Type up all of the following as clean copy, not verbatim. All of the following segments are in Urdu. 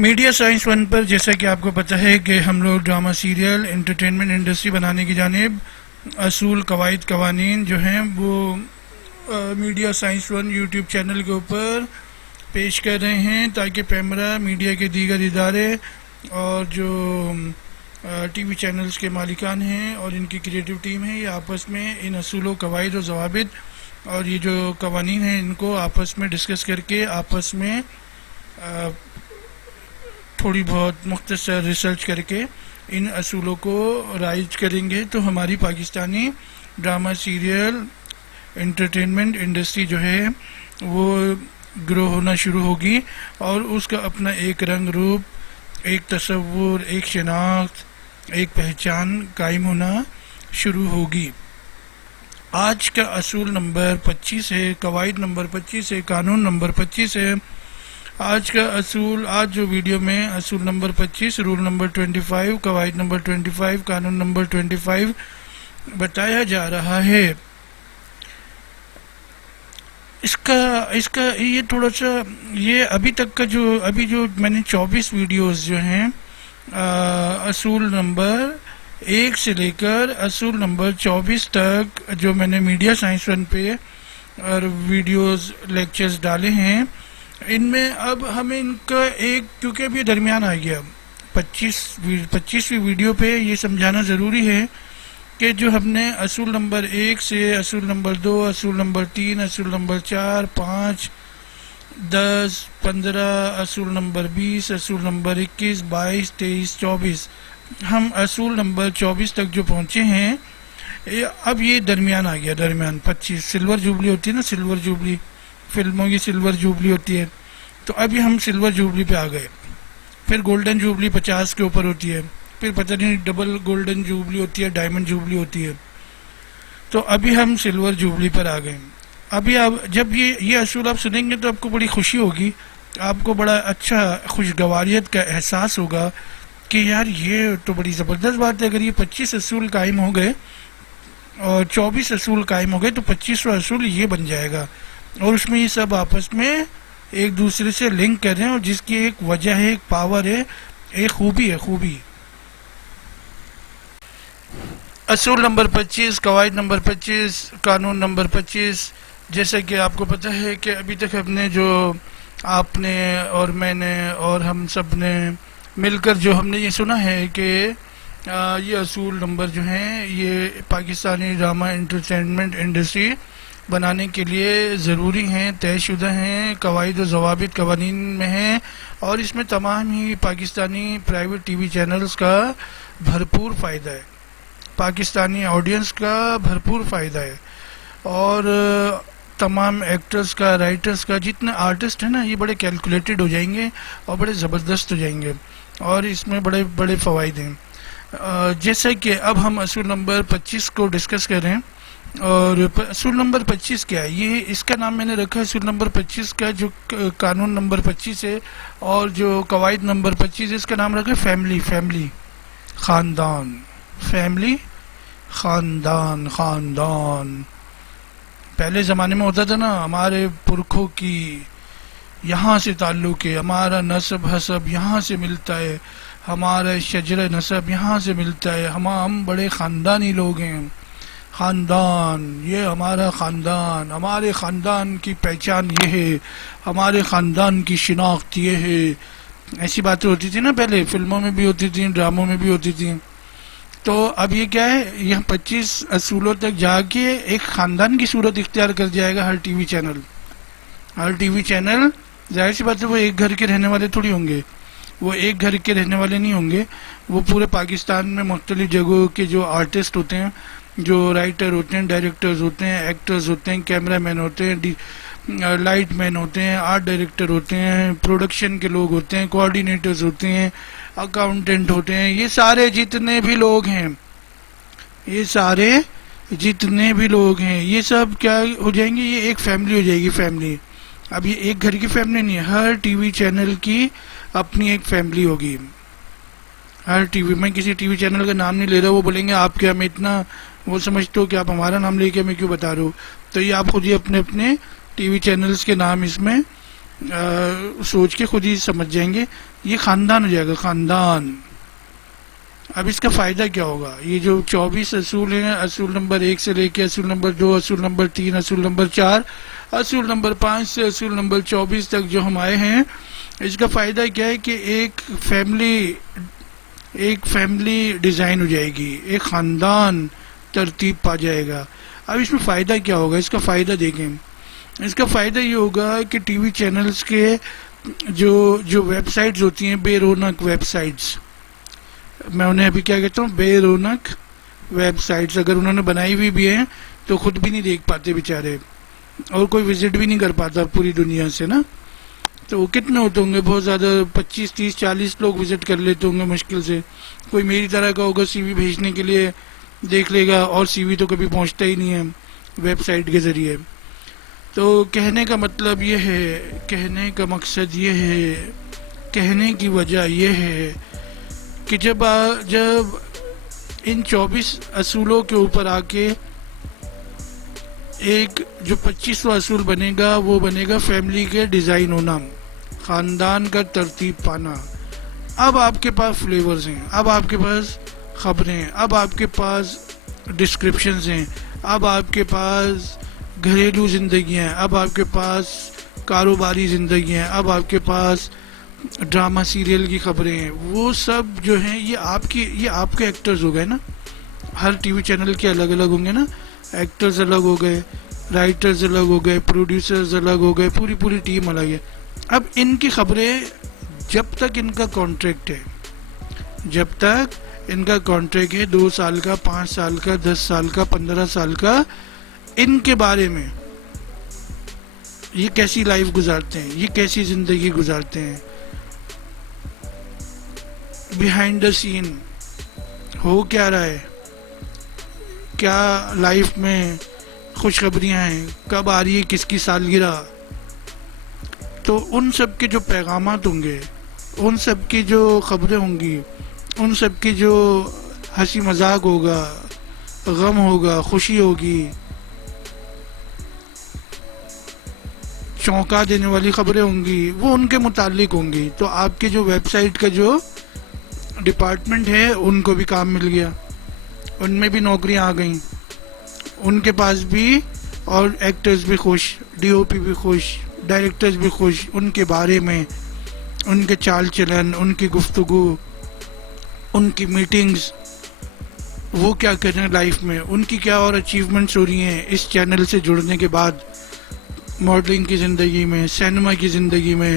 میڈیا سائنس ون پر جیسا کہ آپ کو پتہ ہے کہ ہم لوگ ڈرامہ سیریل انٹرٹینمنٹ انڈسٹری بنانے کی جانب اصول قواعد قوانین جو ہیں وہ media science one YouTube channel کے اوپر پیش کر رہے ہیں تاکہ پیمرا میڈیا کے دیگر ادارے اور جو ٹی وی چینلز کے مالکان ہیں اور ان کی کریٹو ٹیم ہے یہ آپس میں ان اصول و قواعد و ضوابط اور یہ جو قوانین ہیں ان کو آپس میں ڈسکس کر کے آپس میں تھوڑی بہت مختصر ریسرچ کر کے ان اصولوں کو رائج کریں گے تو ہماری Pakistani drama serial entertainment industry جو ہے وہ گرو ہونا شروع ہوگی اور اس کا اپنا ایک رنگ روپ، ایک تصور، ایک شناخت، ایک پہچان قائم ہونا شروع ہوگی۔ آج کا اصول نمبر 25 ہے، قواعد نمبر 25 ہے، قانون نمبر 25 ہے۔ آج کا اصول، آج جو ویڈیو میں اصول نمبر 25، رول نمبر 25، قواعد نمبر 25، قانون نمبر 25 بتایا جا رہا ہے۔ اس کا یہ تھوڑا سا یہ ابھی تک کا جو میں نے 24 ویڈیوز جو ہیں اصول نمبر 1 سے لے کر اصول نمبر 24 تک جو میں نے میڈیا سائنس ون پہ اور ویڈیوز لیکچرز ڈالے ہیں، ان میں اب ہمیں ان کا ایک، کیونکہ اب یہ درمیان آ گیا 25ویں ویڈیو پہ یہ سمجھانا ضروری ہے کہ جو ہم نے اصول نمبر 1 سے اصول نمبر 2، اصول نمبر 3، اصول نمبر 4، 5، 10، 15، اصول نمبر 20، اصول نمبر 21، 22، 23، 24، ہم اصول نمبر 24 تک جو پہنچے ہیں، اب یہ درمیان آ گیا، درمیان 25 سلور جوبلی ہوتی ہے نا، سلور جوبلی فلموں کی سلور جوبلی ہوتی ہے، تو ابھی ہم سلور جوبلی پہ آ گئے۔ پھر گولڈن جوبلی 50 کے اوپر ہوتی ہے، پھر پتہ نہیں ڈبل گولڈن جوبلی ہوتی ہے، ڈائمنڈ جوبلی ہوتی ہے، تو ابھی ہم سلور جوبلی پر آ گئے۔ ابھی آپ جب یہ اصول آپ سنیں گے تو آپ کو بڑی خوشی ہوگی، آپ کو بڑا اچھا خوشگواریت کا احساس ہوگا کہ یار یہ تو بڑی زبردست بات ہے، اگر یہ 25 اصول قائم ہو گئے اور 24 اصول قائم ہو گئے تو 25واں اصول یہ بن جائے گا، اور اس میں یہ سب آپس میں ایک دوسرے سے لنک کر رہے ہیں اور جس کی ایک وجہ ہے، ایک پاور ہے، ایک خوبی ہے، خوبی۔ اصول نمبر 25، قواعد نمبر 25، قانون نمبر 25، جیسا کہ آپ کو پتہ ہے کہ ابھی تک ہم نے جو آپ نے اور میں نے اور ہم سب نے مل کر جو ہم نے یہ سنا ہے کہ یہ اصول نمبر جو ہیں یہ پاکستانی ڈرامہ انٹرٹینمنٹ انڈسٹری بنانے کے لیے ضروری ہیں، طے شدہ ہیں، قواعد و ضوابط قوانین میں ہیں، اور اس میں تمام ہی پاکستانی پرائیویٹ ٹی وی چینلز کا بھرپور فائدہ ہے، پاکستانی آڈینس کا بھرپور فائدہ ہے، اور تمام ایکٹرز کا، رائٹرز کا، جتنے آرٹسٹ ہیں نا یہ بڑے کیلکولیٹڈ ہو جائیں گے اور بڑے زبردست ہو جائیں گے، اور اس میں بڑے بڑے فوائد ہیں۔ جیسا کہ اب ہم اصول نمبر 25 کو ڈسکس کر رہے ہیں، اور اصول نمبر 25 کیا ہے، یہ اس کا نام میں نے رکھا ہے اصول نمبر 25 کا، جو قانون نمبر 25 ہے اور جو قواعد نمبر 25 ہے اس کا نام رکھا ہے فیملی، خاندان، فیملی، خاندان۔ پہلے زمانے میں ہوتا تھا نا، ہمارے پرکھوں کی یہاں سے تعلق ہے، ہمارا نسب حسب یہاں سے ملتا ہے، ہمارا شجر نسب یہاں سے ملتا ہے، ہم بڑے خاندانی لوگ ہیں، خاندان، یہ ہمارا خاندان، ہمارے خاندان کی پہچان یہ ہے، ہمارے خاندان کی شناخت یہ ہے، ایسی باتیں ہوتی تھی نا پہلے، فلموں میں بھی ہوتی تھیں، ڈراموں میں بھی ہوتی تھیں۔ تو اب یہ کیا ہے، یہ 25 اصولوں تک جا کے ایک خاندان کی صورت اختیار کر جائے گا ہر ٹی وی چینل، ظاہر سی بات ہے وہ ایک گھر کے رہنے والے تھوڑی ہوں گے، وہ ایک گھر کے رہنے والے نہیں ہوں گے، وہ پورے پاکستان میں مختلف جگہوں کے جو آرٹسٹ ہوتے ہیں، جو رائٹر ہوتے ہیں، ڈائریکٹرز ہوتے ہیں، ایکٹرز ہوتے ہیں، کیمرہ مین ہوتے ہیں، لائٹ مین ہوتے ہیں، آرٹ ڈائریکٹر ہوتے ہیں، پروڈکشن کے لوگ ہوتے ہیں، کوآرڈینیٹرز ہوتے ہیں، اکاؤنٹنٹ ہوتے ہیں، یہ سارے جتنے بھی لوگ ہیں، یہ سب کیا ہو جائیں گے، یہ ایک فیملی ہو جائے گی، فیملی۔ اب یہ ایک گھر کی فیملی نہیں ہے، ہر ٹی وی چینل کی اپنی ایک فیملی ہوگی، ہر ٹی وی، میں کسی ٹی وی چینل کا نام نہیں لے رہا، وہ بولیں گے آپ کیا ہمیں اتنا وہ سمجھتے ہو کہ آپ ہمارا نام لے کے ہمیں کیوں بتا رہے ہو، تو یہ آپ خود ہی اپنے ٹی وی چینلز کے نام اس میں سوچ کے خود ہی سمجھ جائیں گے. یہ خاندان ہو جائے گا, خاندان. اب اس کا فائدہ کیا ہوگا؟ یہ جو 24 اصول ہیں, اصول نمبر 1 سے لے کے اصول نمبر 2, اصول نمبر 3, اصول نمبر 4, اصول نمبر 5 سے اصول نمبر 24 تک جو ہم آئے ہیں, اس کا فائدہ کیا ہے کہ ایک فیملی ڈیزائن ہو جائے گی, ایک خاندان ترتیب پا جائے گا. اب اس میں فائدہ کیا ہوگا؟ اس کا فائدہ دیکھیں. اس کا فائدہ یہ ہوگا کہ ٹی وی چینلز کے جو ویب سائٹس ہوتی ہیں, بے رونق ویب سائٹس, میں انہیں ابھی کیا کہتا ہوں, بے رونق ویب سائٹس, اگر انہوں نے بنائی ہوئی بھی ہیں تو خود بھی نہیں دیکھ پاتے بیچارے, اور کوئی وزٹ بھی نہیں کر پاتا پوری دنیا سے نا. تو وہ کتنے ہوتے ہوں گے؟ بہت زیادہ 25 30 40 لوگ وزٹ کر لیتے ہوں گے مشکل سے. کوئی میری طرح کا ہوگا سی وی بھیجنے کے لیے دیکھ لے گا, اور سی وی تو کبھی پہنچتا ہی نہیں ہے ویب سائٹ کے ذریعے. تو کہنے کا مطلب یہ ہے, کہنے کا مقصد یہ ہے, کہنے کی وجہ یہ ہے کہ جب ان 24 اصولوں کے اوپر آ کے ایک جو 25واں اصول بنے گا, وہ بنے گا فیملی کے ڈیزائن ہونا, خاندان کا ترتیب پانا. اب آپ کے پاس فلیورز ہیں, اب آپ کے پاس خبریں ہیں, اب آپ کے پاس ڈسکرپشنز ہیں, اب آپ کے پاس گھریلو زندگیاں ہیں, اب آپ کے پاس کاروباری زندگیاں ہیں, اب آپ کے پاس ڈرامہ سیریل کی خبریں ہیں. وہ سب جو ہیں یہ آپ کے ایکٹرز ہو گئے نا. ہر ٹی وی چینل کے الگ الگ ہوں گے نا, ایکٹرز الگ ہو گئے, رائٹرز الگ ہو گئے, پروڈیوسرز الگ ہو گئے, پوری ٹیم الگ ہے. اب ان کی خبریں جب تک ان کا کانٹریکٹ ہے 2 سال کا, 5 سال کا, 10 سال کا, 15 سال کا, ان کے بارے میں یہ کیسی لائف گزارتے ہیں, یہ کیسی زندگی گزارتے ہیں, بیہائنڈ دا سین ہو کیا رہا ہے, کیا لائف میں خوشخبریاں ہیں, کب آ رہی ہے کس کی سالگرہ. تو ان سب کے جو پیغامات ہوں گے, ان سب کی جو خبریں ہوں گی, ان سب کی جو ہنسی مذاق ہوگا, غم ہوگا, خوشی ہوگی, چونکا دینے والی خبریں ہوں گی, وہ ان کے متعلق ہوں گی. تو آپ کے جو ویب سائٹ کا جو ڈپارٹمنٹ ہے ان کو بھی کام مل گیا, ان میں بھی نوکریاں آ گئیں, ان کے پاس بھی, اور ایکٹرز بھی خوش, ڈی او پی بھی خوش, ڈائریکٹرز بھی خوش, ان کے بارے میں, ان کے چال چلن, ان کی گفتگو, ان کی میٹنگز, وہ کیا کر رہے ہیں لائف میں, ان کی کیا اور اچیومنٹس ہو رہی ہیں اس چینل سے جڑنے کے بعد, ماڈلنگ کی زندگی میں, سینما کی زندگی میں,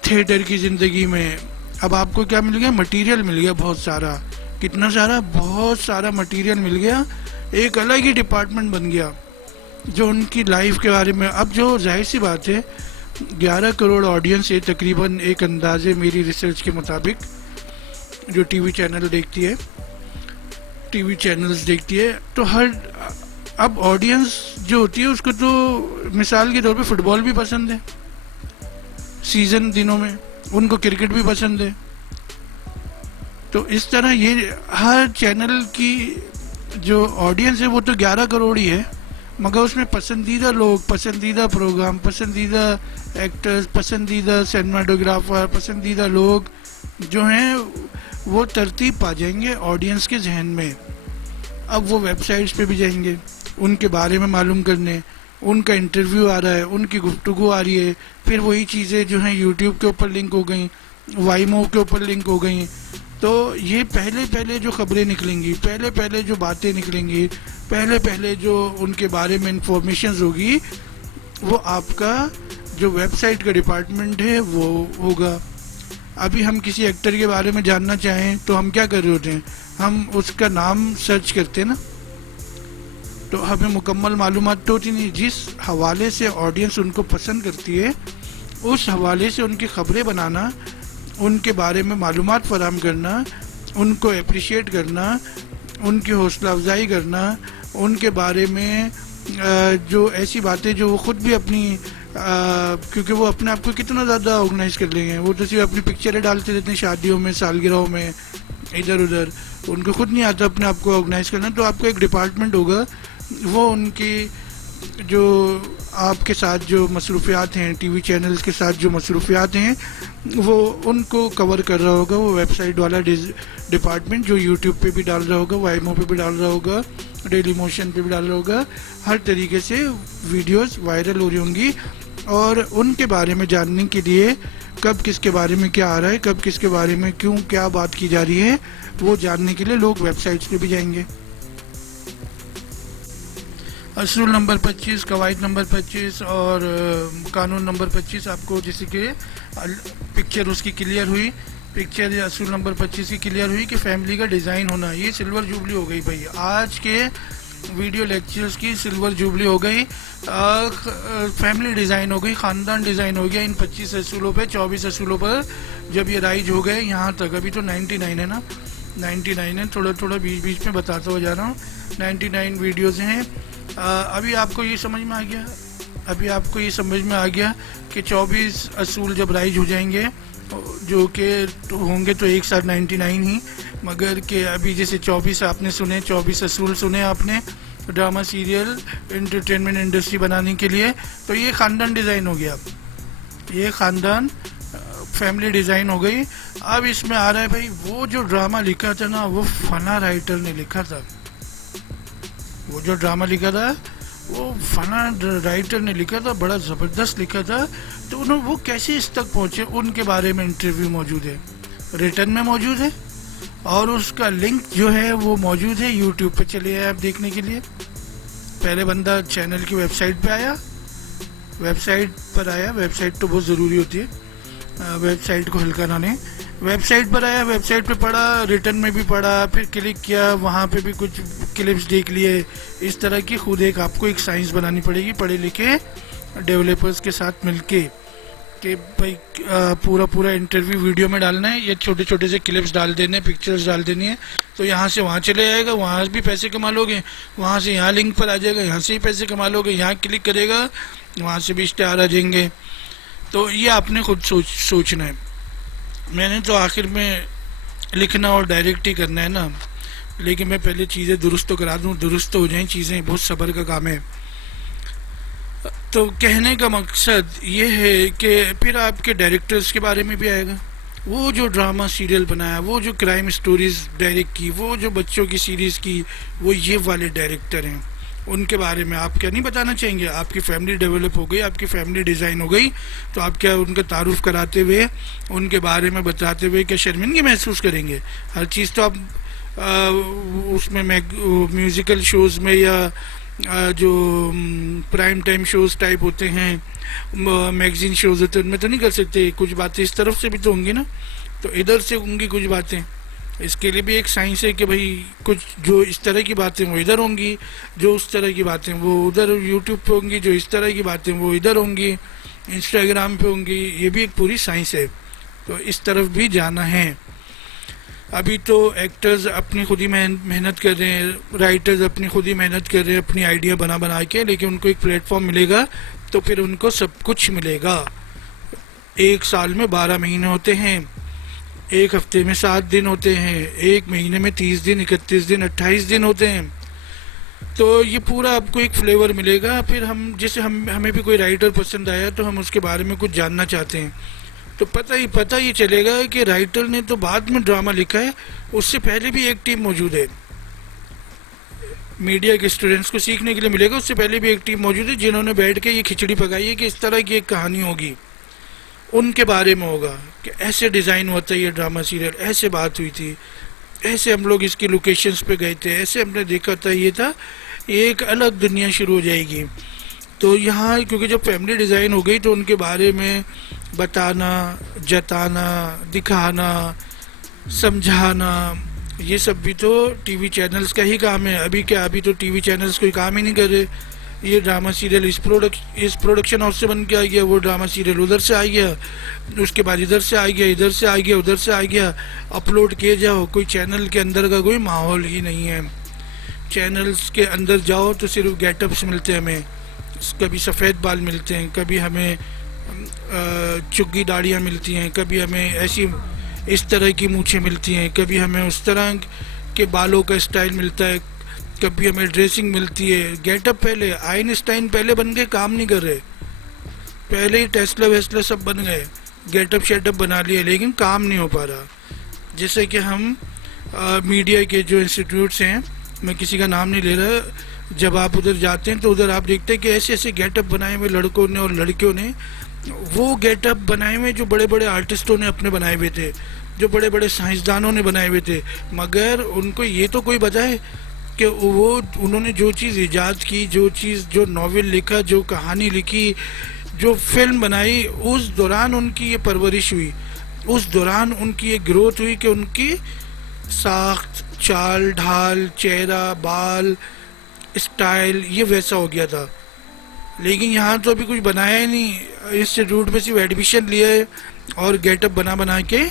تھیٹر کی زندگی میں. اب آپ کو کیا مل گیا؟ مٹیریل مل گیا بہت سارا. کتنا سارا؟ بہت سارا مٹیریل مل گیا. ایک الگ ہی ڈپارٹمنٹ بن گیا جو ان کی لائف کے بارے میں. اب جو ظاہر سی بات ہے 11 کروڑ آڈینس ہے تقریباً, ایک اندازے میری ریسرچ کے مطابق, جو ٹی وی چینل دیکھتی ہے, ٹی وی چینلز دیکھتی ہے, تو اب آڈینس جو ہوتی ہے اس کو تو مثال کے طور پہ فٹ بال بھی پسند ہے سیزن دنوں میں, ان کو کرکٹ بھی پسند ہے. تو اس طرح یہ ہر چینل کی جو آڈینس ہے وہ تو 11 کروڑ ہی ہے, مگر اس میں پسندیدہ لوگ, پسندیدہ پروگرام, پسندیدہ ایکٹرز, پسندیدہ سینماٹوگرافر, پسندیدہ لوگ جو ہیں وہ ترتیب پا جائیں گے آڈینس کے ذہن میں. اب وہ ویب سائٹس پہ بھی جائیں گے ان کے بارے میں معلوم کرنے, ان کا انٹرویو آ رہا ہے, ان کی گفتگو آ رہی ہے, پھر وہی چیزیں جو ہیں یوٹیوب کے اوپر لنک ہو گئیں, وائمو کے اوپر لنک ہو گئیں. تو یہ پہلے جو خبریں نکلیں گی, پہلے جو باتیں نکلیں گی, پہلے جو ان کے بارے میں انفارمیشنز ہوگی, وہ آپ کا جو ویب سائٹ کا ڈپارٹمنٹ ہے وہ ہوگا. ابھی ہم کسی ایکٹر کے بارے میں جاننا چاہیں تو ہم کیا کر رہے ہوتے ہیں, ہم اس کا نام سرچ کرتے ہیں نا, تو ہمیں مکمل معلومات تو ہوتی نہیں. جس حوالے سے آڈینس ان کو پسند کرتی ہے اس حوالے سے ان کی خبریں بنانا, ان کے بارے میں معلومات فراہم کرنا, ان کو اپریشیٹ کرنا, ان کی حوصلہ افزائی کرنا, ان کے بارے میں جو ایسی باتیں جو وہ خود بھی اپنی, کیونکہ وہ اپنے آپ کو کتنا زیادہ آرگنائز کر لیں گے, وہ تو صرف اپنی پکچریں ڈالتے رہتے ہیں شادیوں میں, سالگرہوں میں, ادھر ادھر, ان کو خود نہیں آتا اپنے آپ کو آرگنائز کرنا. تو آپ کا ایک ڈپارٹمنٹ ہوگا, وہ ان کی جو آپ کے ساتھ جو مصروفیات ہیں، ٹی وی چینلز کے ساتھ جو مصروفیات ہیں، وہ ان کو کور کر رہا ہوگا وہ ویب سائٹ والا ڈپارٹمنٹ، جو یوٹیوب پہ بھی ڈال رہا ہوگا، وائمو پہ بھی ڈال رہا ہوگا، ڈیلی موشن پہ بھی ڈال رہا ہوگا. ہر طریقے سے ویڈیوز وائرل ہو رہی ہوں گی، اور ان کے بارے میں جاننے کے لیے کب کس کے بارے میں کیا آ رہا ہے، کب کس کے بارے میں کیوں کیا بات کی جا رہی ہے، وہ جاننے کے لیے لوگ ویب سائٹس پہ بھی جائیں گے. اصول نمبر 25، قواعد نمبر 25 اور قانون نمبر 25 آپ کو جیسے کہ پکچر اس کی کلیئر ہوئی. پکچر اصول نمبر 25 کی کلیئر ہوئی کہ فیملی کا ڈیزائن ہونا، یہ سلور جوبلی ہو گئی بھائی. آج کے ویڈیو لیکچرز کی سلور جوبلی ہو گئی. فیملی ڈیزائن ہو گئی، خاندان ڈیزائن ہو گیا ان 25 اصولوں پہ، 24 اصولوں پر جب یہ رائج ہو گئے یہاں تک. ابھی تو 99 ہے نا، 99 ہے، تھوڑا تھوڑا بیچ بیچ میں بتاتا ہو جا رہا ہوں. 99 ویڈیوز ہیں. ابھی آپ کو یہ سمجھ میں آ گیا کہ 24 اصول جب رائج ہو جائیں گے، جو کہ ہوں گے تو ایک ساتھ 99 ہی، مگر کہ ابھی جیسے 24 آپ نے سنے، 24 اصول سنے آپ نے ڈرامہ سیریل انٹرٹینمنٹ انڈسٹری بنانے کے لیے، تو یہ خاندان ڈیزائن ہو گیا، یہ خاندان فیملی ڈیزائن ہو گئی. اب اس میں آ رہا ہے بھائی وہ جو ڈرامہ لکھا تھا نا، وہ فلاں رائٹر نے لکھا تھا، وہ جو ڈرامہ لکھا تھا وہ فلاں رائٹر نے لکھا تھا، بڑا زبردست لکھا تھا. تو وہ کیسے اس تک پہنچے، ان کے بارے میں انٹرویو موجود ہے، ریٹن میں موجود ہے، اور اس کا لنک جو ہے وہ موجود ہے یوٹیوب پہ. چلے آئے آپ دیکھنے کے لیے. پہلے بندہ چینل کی ویب سائٹ پہ آیا، ویب سائٹ تو بہت ضروری ہوتی ہے، ویب سائٹ کو ہلکا نہ لیں. ویب سائٹ پر آیا، ویب سائٹ پہ پڑھا، ریٹن میں بھی پڑھا، پھر کلک کیا، وہاں پہ بھی کچھ کلپس دیکھ لیے. اس طرح کی خود آپ کو ایک سائنس بنانی پڑے گی پڑھے لکھے ڈیولپرز کے ساتھ مل کے، کہ بھائی پورا انٹرویو ویڈیو میں ڈالنا ہے، یا چھوٹے چھوٹے سے کلپس ڈال دینے، پکچرز ڈال دینی ہے، تو یہاں سے وہاں چلے جائے گا، وہاں بھی پیسے کما لو گے، وہاں سے یہاں لنک پر آ جائے گا، یہاں سے ہی پیسے کما لو گے، یہاں کلک کرے گا وہاں سے بھی اشتہار آ جائیں گے. تو یہ آپ نے خود سوچنا ہے. میں نے تو آخر میں لکھنا اور ڈائریکٹ ہی کرنا ہے نا، لیکن میں پہلے چیزیں درست تو کرا دوں، درست ہو جائیں چیزیں، بہت صبر کا کام ہے. تو کہنے کا مقصد یہ ہے کہ پھر آپ کے ڈائریکٹرز کے بارے میں بھی آئے گا. وہ جو ڈرامہ سیریل بنایا، وہ جو کرائم سٹوریز ڈائریکٹ کی، وہ جو بچوں کی سیریز کی، وہ یہ والے ڈائریکٹر ہیں. ان کے بارے میں آپ کیا نہیں بتانا چاہیں گے؟ آپ کی فیملی ڈیولپ ہو گئی، آپ کی فیملی ڈیزائن ہو گئی، تو آپ کیا ان کا تعارف کراتے ہوئے، ان کے بارے میں بتاتے ہوئے کیا شرمندگی محسوس کریں گے؟ ہر چیز تو آپ اس میں میوزیکل شوز میں یا جو پرائم ٹائم شوز ٹائپ ہوتے ہیں، میگزین شوز ہوتے ہیں، ان میں تو نہیں کر سکتے. کچھ باتیں اس طرف سے بھی تو ہوں گی نا، تو ادھر سے ہوں گی کچھ باتیں. اس کے لیے بھی ایک سائنس ہے کہ بھائی کچھ جو اس طرح کی باتیں وہ ادھر ہوں گی، جو اس طرح کی باتیں وہ ادھر یوٹیوب پہ ہوں گی، جو اس طرح کی باتیں وہ ادھر ہوں گی، انسٹاگرام پہ ہوں گی. یہ بھی ایک پوری سائنس ہے، تو اس طرف بھی جانا ہے. ابھی تو ایکٹرز اپنی خود ہی محنت کر رہے ہیں، رائٹرز اپنی خود ہی محنت کر رہے ہیں اپنی آئیڈیا بنا کے، لیکن ان کو ایک پلیٹ فارم ملے گا تو پھر ان کو سب کچھ ملے گا. ایک سال میں 12 مہینے ہوتے ہیں، ایک ہفتے میں 7 دن ہوتے ہیں، ایک مہینے میں 30 دن، 31 دن، 28 دن ہوتے ہیں. تو یہ پورا آپ کو ایک فلیور ملے گا. پھر جیسے ہمیں بھی کوئی رائٹر پسند آیا تو ہم اس کے بارے میں کچھ جاننا چاہتے ہیں، تو پتہ یہ چلے گا کہ رائٹر نے تو بعد میں ڈرامہ لکھا ہے، اس سے پہلے بھی ایک ٹیم موجود ہے. میڈیا کے اسٹوڈنٹس کو سیکھنے کے لیے ملے گا، اس سے پہلے بھی ایک ٹیم موجود ہے جنہوں نے بیٹھ کے یہ کھچڑی پکائی ہے کہ اس طرح کی ایک کہانی ہوگی، ان کے بارے میں ہوگا کہ ایسے ڈیزائن ہوتا ہے یہ ڈرامہ سیریل، ایسے بات ہوئی تھی، ایسے ہم لوگ اس کی لوکیشنز پہ گئے تھے، ایسے ہم نے دیکھا تھا، یہ تھا. ایک الگ دنیا شروع ہو جائے گی. تو یہاں کیونکہ جب فیملی ڈیزائن ہو گئی تو ان کے بارے میں بتانا، جتانا، دکھانا، سمجھانا، یہ سب بھی تو ٹی وی چینلز کا ہی کام ہے. ابھی تو ٹی وی چینلز کوئی کام ہی نہیں کر رہے. یہ ڈرامہ سیریل اس پروڈکشن ہاؤس سے بن کے آ گیا، وہ ڈرامہ سیریل ادھر سے آ گیا، اس کے بعد ادھر سے آ گیا، ادھر سے آ گیا، ادھر سے آ گیا، اپلوڈ کیے جاؤ. کوئی چینل کے اندر کا کوئی ماحول ہی نہیں ہے. چینلز کے اندر جاؤ تو صرف گیٹ اپس ملتے ہیں ہمیں، کبھی سفید بال ملتے ہیں، کبھی ہمیں چگی داڑیاں ملتی ہیں، کبھی ہمیں اس طرح کی مونچھیں ملتی ہیں، کبھی ہمیں اس طرح کے بالوں کا اسٹائل ملتا ہے، کبھی ہمیں ڈریسنگ ملتی ہے. گیٹ اپ پہلے آئنسٹائن پہلے بن گئے, کام نہیں کر رہے, پہلے ہی ٹیسلا ویسلا سب بن گئے, گیٹ اپ شیٹ اپ بنا لیے, لیکن کام نہیں ہو پا رہا. جیسے کہ ہم میڈیا کے جو انسٹیٹیوٹس ہیں, میں کسی کا نام نہیں لے رہا, جب آپ ادھر جاتے ہیں تو ادھر آپ دیکھتے ہیں کہ ایسے ایسے گیٹ اپ بنائے ہوئے لڑکوں نے اور لڑکیوں نے, وہ گیٹ اپ بنائے ہوئے جو بڑے بڑے آرٹسٹوں نے اپنے بنائے ہوئے تھے, جو بڑے بڑے سائنسدانوں نے بنائے ہوئے تھے. مگر ان کو یہ تو کوئی بتائے کہ وہ انہوں نے جو چیز ایجاد کی, جو ناول لکھا, جو کہانی لکھی, جو فلم بنائی, اس دوران ان کی یہ پرورش ہوئی, اس دوران ان کی یہ گروتھ ہوئی کہ ان کی ساخت, چال ڈھال, چہرہ, بال, اسٹائل یہ ویسا ہو گیا تھا. لیکن یہاں تو ابھی کچھ بنایا ہی نہیں, انسٹیٹیوٹ میں صرف ایڈمیشن لیا ہے اور گیٹ اپ بنا کے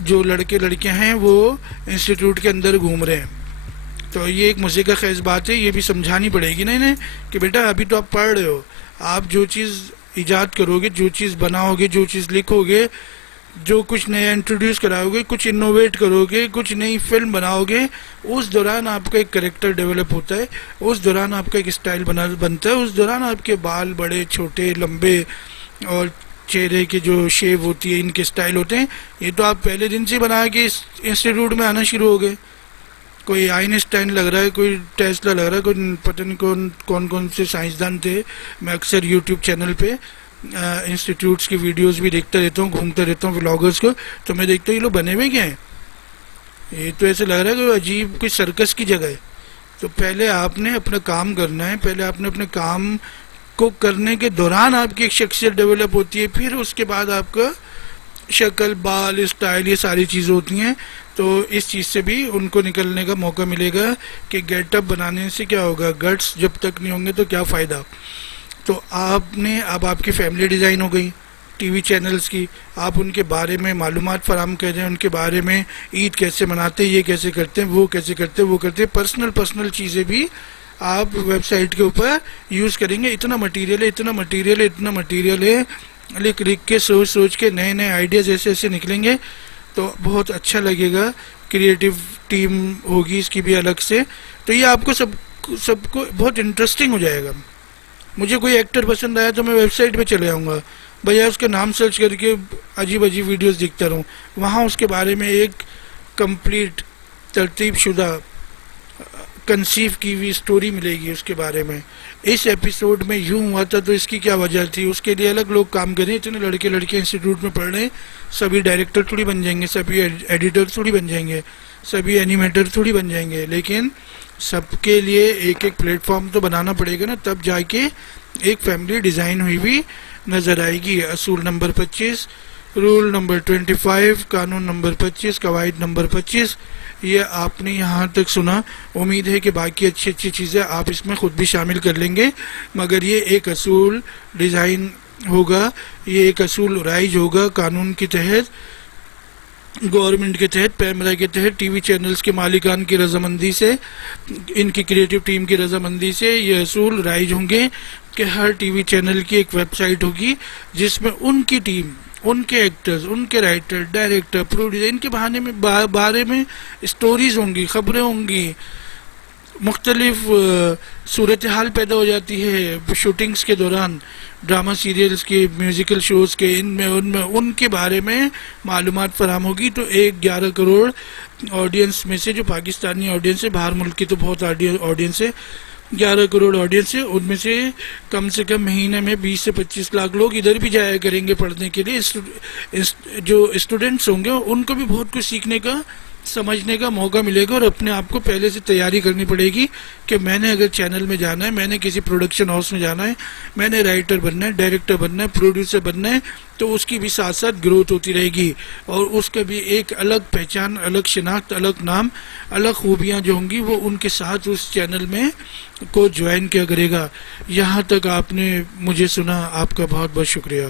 جو لڑکے لڑکیاں ہیں وہ انسٹیٹیوٹ کے اندر گھوم رہے ہیں. تو یہ ایک مزے کا خیز بات ہے, یہ بھی سمجھانی پڑے گی نا انہیں کہ بیٹا ابھی تو آپ پڑھ رہے ہو, آپ جو چیز ایجاد کرو گے, جو چیز بناؤ گے, جو چیز لکھو گے, جو کچھ نیا انٹروڈیوس کراؤ گے, کچھ انوویٹ کرو گے, کچھ نئی فلم بناؤ گے, اس دوران آپ کا ایک کریکٹر ڈیولپ ہوتا ہے, اس دوران آپ کا ایک اسٹائل بنتا ہے, اس دوران آپ کے بال بڑے چھوٹے لمبے اور چہرے کے جو شیو ہوتی ہے ان کے اسٹائل ہوتے ہیں. یہ تو آپ پہلے دن سے بنا کے اس انسٹیٹیوٹ میں آنا شروع ہو گئے. کوئی آئنسٹائن لگ رہا ہے, کوئی ٹیسلا لگ رہا ہے, کوئی پتہ نہیں کون سے سائنسدان تھے. میں اکثر یوٹیوب چینل پہ انسٹیٹیوٹس کی ویڈیوز بھی دیکھتا رہتا ہوں, گھومتا رہتا ہوں ولاگرز کو, تو میں دیکھتا ہوں یہ لوگ بنے ہوئے کیا ہیں, یہ تو ایسے لگ رہا ہے کہ عجیب کوئی سرکس کی جگہ ہے. تو پہلے آپ نے اپنا کام کرنا ہے, پہلے آپ نے اپنے کام کو کرنے کے دوران آپ کی ایک شخصیت ڈیولپ ہوتی ہے, پھر اس کے بعد آپ کا شکل, بال, اسٹائل, یہ ساری چیزیں ہوتی ہیں. تو اس چیز سے بھی ان کو نکلنے کا موقع ملے گا کہ گیٹ اپ بنانے سے کیا ہوگا, گٹس جب تک نہیں ہوں گے تو کیا فائدہ. تو آپ نے اب آپ کی فیملی ڈیزائن ہو گئی, ٹی وی چینلز کی, آپ ان کے بارے میں معلومات فراہم کر رہے ہیں, ان کے بارے میں عید کیسے مناتے ہیں, یہ کیسے کرتے ہیں, وہ کیسے کرتے ہیں, وہ کرتے ہیں, پرسنل چیزیں بھی آپ ویب سائٹ کے اوپر یوز کریں گے. اتنا مٹیریل ہے, لکھ کے سوچ کے نئے آئیڈیاز ایسے نکلیں گے تو بہت اچھا لگے گا. کریٹیو ٹیم ہوگی اس کی بھی الگ سے, تو یہ آپ کو سب کو بہت انٹرسٹنگ ہو جائے گا. مجھے کوئی ایکٹر پسند آیا تو میں ویب سائٹ پہ چلے آؤں گا, بجائے اس کے نام سرچ کر کے عجیب ویڈیوز دیکھتا رہوں. وہاں اس کے بارے میں ایک کمپلیٹ ترتیب شدہ کنسیو کی ہوئی سٹوری ملے گی اس کے بارے میں. اس ایپیسوڈ میں یوں ہوا تھا تو اس کی کیا وجہ تھی, اس کے لیے الگ لوگ کام کریں. اتنے لڑکے انسٹیٹیوٹ میں پڑھ رہے ہیں, سبھی ڈائریکٹر تھوڑی بن جائیں گے, سبھی ایڈیٹر تھوڑی بن جائیں گے, سبھی اینیمیٹر تھوڑی بن جائیں گے, لیکن سب کے لیے ایک پلیٹ فارم تو بنانا پڑے گا نا, تب جا کے ایک فیملی ڈیزائن ہوئی بھی نظر آئے گی. اصول نمبر 25, رول نمبر 25, قانون نمبر 25, قواعد نمبر 25, یہ آپ نے یہاں تک سنا. امید ہے کہ باقی اچھی چیزیں آپ اس میں خود بھی شامل کر لیں گے, مگر یہ ایک اصول ڈیزائن ہوگا, یہ ایک اصول رائج ہوگا قانون کے تحت, گورنمنٹ کے تحت, پیمرا کے تحت, ٹی وی چینلز کے مالکان کی رضامندی سے, ان کی کریٹیو ٹیم کی رضامندی سے یہ اصول رائج ہوں گے کہ ہر ٹی وی چینل کی ایک ویب سائٹ ہوگی جس میں ان کی ٹیم, ان کے ایکٹرز, ان کے رائٹر, ڈائریکٹر, پروڈیوسر, ان کے بارے میں اسٹوریز ہوں گی, خبریں ہوں گی. مختلف صورتحال پیدا ہو جاتی ہے شوٹنگز کے دوران, ڈرامہ سیریلز کے, میوزیکل شوز کے, ان کے بارے میں معلومات فراہم ہوگی. تو 11 کروڑ آڈینس میں سے, جو پاکستانی آڈینس ہے, باہر ملک کی تو بہت آڈینس ہے, 11 کروڑ آڈینس ہے, ان میں سے کم مہینے میں 20 سے 25 لاکھ لوگ ادھر بھی جایا کریں گے پڑھنے کے لیے. جو اسٹوڈنٹس ہوں گے ان کو بھی بہت کچھ سیکھنے کا, سمجھنے کا موقع ملے گا, اور اپنے آپ کو پہلے سے تیاری کرنی پڑے گی کہ میں نے اگر چینل میں جانا ہے, میں نے کسی پروڈکشن ہاؤس میں جانا ہے, میں نے رائٹر بننا ہے, ڈائریکٹر بننا ہے, پروڈیوسر بننا ہے, تو اس کی بھی ساتھ ساتھ گروتھ ہوتی رہے گی, اور اس کا بھی ایک الگ پہچان, الگ شناخت, الگ نام, الگ خوبیاں جو ہوں گی وہ ان کے ساتھ اس چینل میں کو جوائن کیا کرے گا. یہاں تک آپ نے مجھے سنا, آپ کا بہت بہت شکریہ.